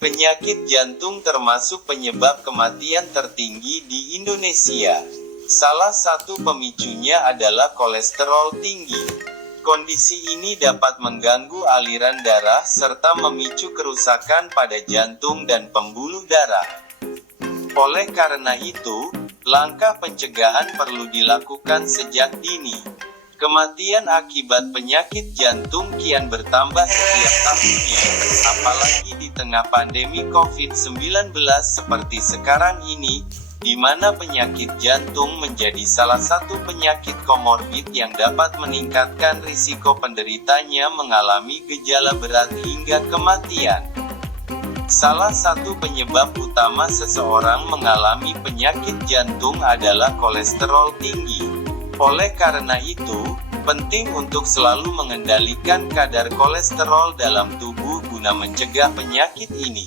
Penyakit jantung termasuk penyebab kematian tertinggi di Indonesia. Salah satu pemicunya adalah kolesterol tinggi. Kondisi ini dapat mengganggu aliran darah serta memicu kerusakan pada jantung dan pembuluh darah. Oleh karena itu, langkah pencegahan perlu dilakukan sejak dini. Kematian akibat penyakit jantung kian bertambah setiap tahunnya, apalagi di tengah pandemi COVID-19 seperti sekarang ini, di mana penyakit jantung menjadi salah satu penyakit komorbid yang dapat meningkatkan risiko penderitanya mengalami gejala berat hingga kematian. Salah satu penyebab utama seseorang mengalami penyakit jantung adalah kolesterol tinggi. Oleh karena itu, penting untuk selalu mengendalikan kadar kolesterol dalam tubuh guna mencegah penyakit ini.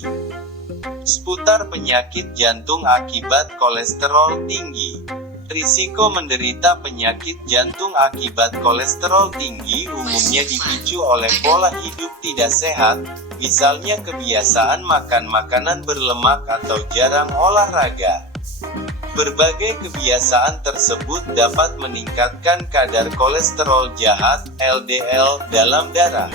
Seputar penyakit jantung akibat kolesterol tinggi. Risiko menderita penyakit jantung akibat kolesterol tinggi umumnya dipicu oleh pola hidup tidak sehat, misalnya kebiasaan makan makanan berlemak atau jarang olahraga. Berbagai kebiasaan tersebut dapat meningkatkan kadar kolesterol jahat (LDL) dalam darah.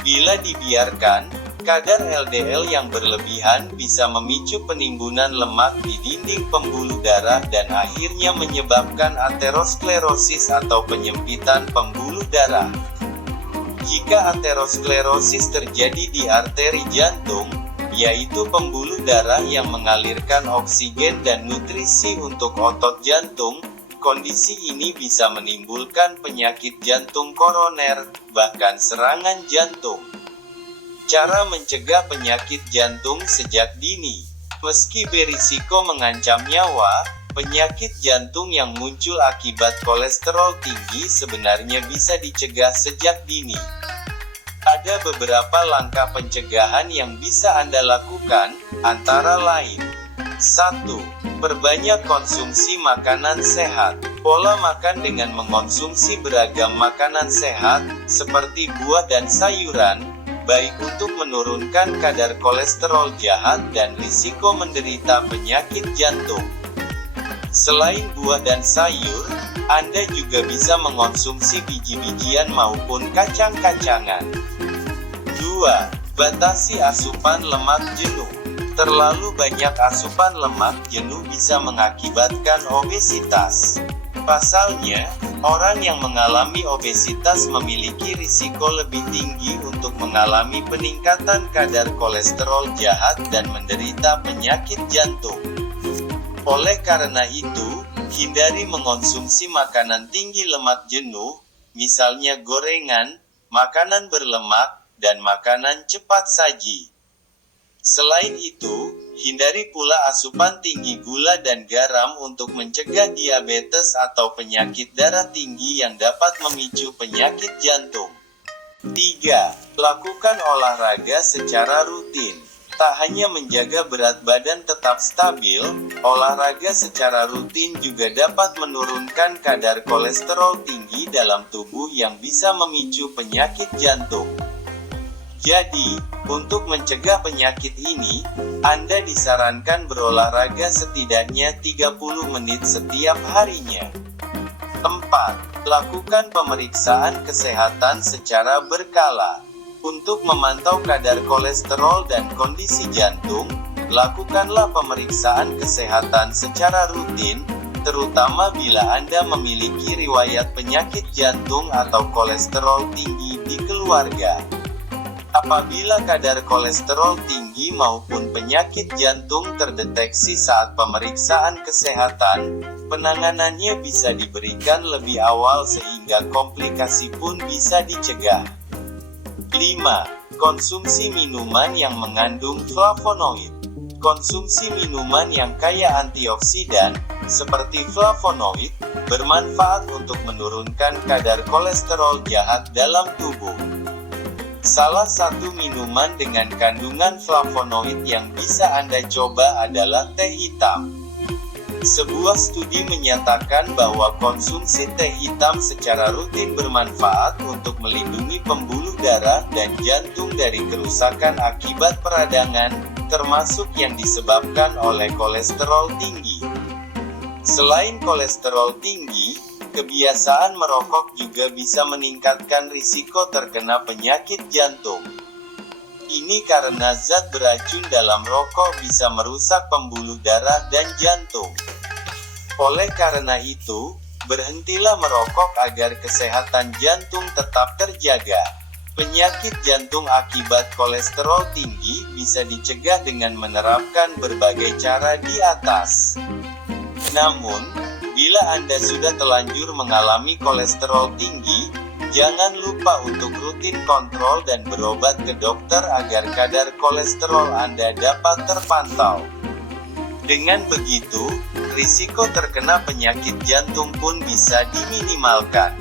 Bila dibiarkan, kadar LDL yang berlebihan bisa memicu penimbunan lemak di dinding pembuluh darah dan akhirnya menyebabkan aterosklerosis atau penyempitan pembuluh darah. Jika aterosklerosis terjadi di arteri jantung, yaitu pembuluh darah yang mengalirkan oksigen dan nutrisi untuk otot jantung, kondisi ini bisa menimbulkan penyakit jantung koroner, bahkan serangan jantung. Cara mencegah penyakit jantung sejak dini. Meski berisiko mengancam nyawa, penyakit jantung yang muncul akibat kolesterol tinggi sebenarnya bisa dicegah sejak dini. Ada beberapa langkah pencegahan yang bisa Anda lakukan, antara lain: 1. Perbanyak konsumsi makanan sehat. Pola makan dengan mengonsumsi beragam makanan sehat, seperti buah dan sayuran, baik untuk menurunkan kadar kolesterol jahat dan risiko menderita penyakit jantung. Selain buah dan sayur, Anda juga bisa mengonsumsi biji-bijian maupun kacang-kacangan. 2. Batasi asupan lemak jenuh. Terlalu banyak asupan lemak jenuh bisa mengakibatkan obesitas. Pasalnya, orang yang mengalami obesitas memiliki risiko lebih tinggi untuk mengalami peningkatan kadar kolesterol jahat dan menderita penyakit jantung. Oleh karena itu, hindari mengonsumsi makanan tinggi lemak jenuh, misalnya gorengan, makanan berlemak, dan makanan cepat saji. Selain itu, hindari pula asupan tinggi gula dan garam untuk mencegah diabetes atau penyakit darah tinggi yang dapat memicu penyakit jantung. 3. Lakukan olahraga secara rutin. Tak hanya menjaga berat badan tetap stabil, olahraga secara rutin juga dapat menurunkan kadar kolesterol tinggi dalam tubuh yang bisa memicu penyakit jantung. Jadi, untuk mencegah penyakit ini, Anda disarankan berolahraga setidaknya 30 menit setiap harinya. 4. Lakukan pemeriksaan kesehatan secara berkala. Untuk memantau kadar kolesterol dan kondisi jantung, lakukanlah pemeriksaan kesehatan secara rutin, terutama bila Anda memiliki riwayat penyakit jantung atau kolesterol tinggi di keluarga. Apabila kadar kolesterol tinggi maupun penyakit jantung terdeteksi saat pemeriksaan kesehatan, penanganannya bisa diberikan lebih awal sehingga komplikasi pun bisa dicegah. 5. Konsumsi minuman yang mengandung flavonoid. Konsumsi minuman yang kaya antioksidan, seperti flavonoid, bermanfaat untuk menurunkan kadar kolesterol jahat dalam tubuh. Salah satu minuman dengan kandungan flavonoid yang bisa Anda coba adalah teh hitam. Sebuah studi menyatakan bahwa konsumsi teh hitam secara rutin bermanfaat untuk melindungi pembuluh darah dan jantung dari kerusakan akibat peradangan, termasuk yang disebabkan oleh kolesterol tinggi. Selain kolesterol tinggi, kebiasaan merokok juga bisa meningkatkan risiko terkena penyakit jantung. Ini karena zat beracun dalam rokok bisa merusak pembuluh darah dan jantung. Oleh karena itu, berhentilah merokok agar kesehatan jantung tetap terjaga. Penyakit jantung akibat kolesterol tinggi bisa dicegah dengan menerapkan berbagai cara di atas. Namun, bila Anda sudah telanjur mengalami kolesterol tinggi, jangan lupa untuk rutin kontrol dan berobat ke dokter agar kadar kolesterol Anda dapat terpantau. Dengan begitu, risiko terkena penyakit jantung pun bisa diminimalkan.